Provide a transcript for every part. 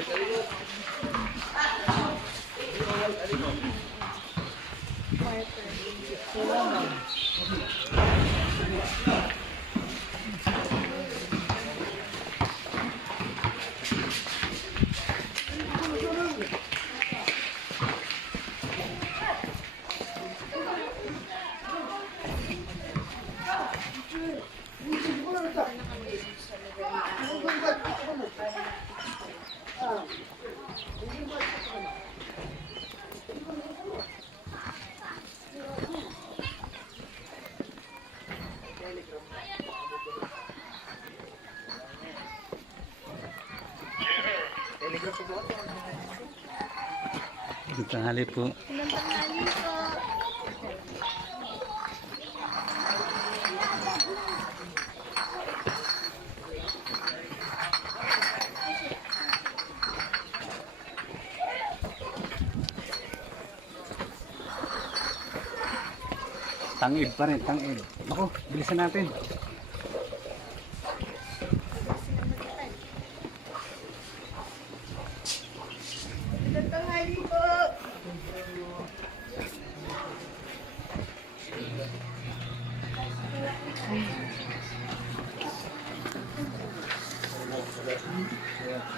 Tanghali po. Tanghali po. Tangib pa rin, tangib. Ako, bilisan natin. Tanghali po.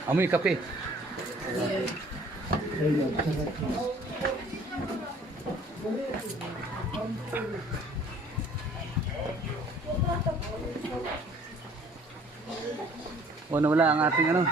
Amoy kape. O, nawala ang ating ano.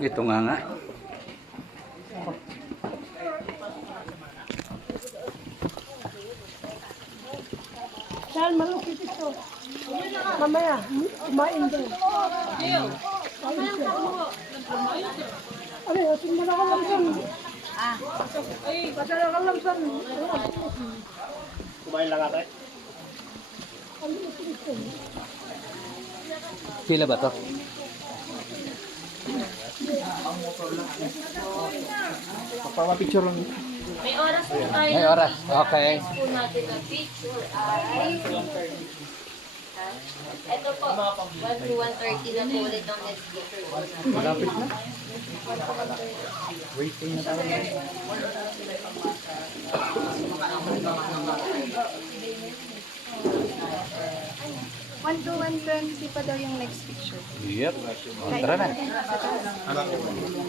Ito nga. Saan malupit ito? Mamaya, kumain daw. Ano yun? Tingnan ako lang saan. Pasala ka lang saan. Kumain lang ate. Pila ba to? Pagpapapicture lang. May oras po tayo. May oras. Okay. Next po natin ang picture ay... Ito po, 1 to 1:30 na po ulit ang next picture po natin. Malapit na. 1 to 1:30. Waiting na tayo. One to 1:20 pa daw yung next picture. Yep. O, tara na.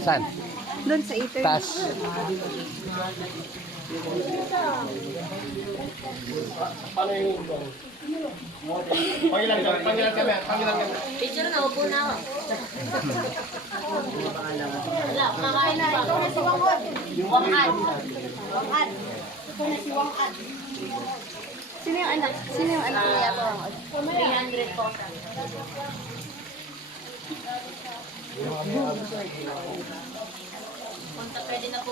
Saan? Doon sa 8:30. Taas. Paano yung Pangilan kami. Picture na, upo na ako. Wala, kumakain na. Ito na si Wangad. Wangad. Ito na si Wangad. Sino yung anak? Sino yung anak niya po? 300 po. Punta, pwede na po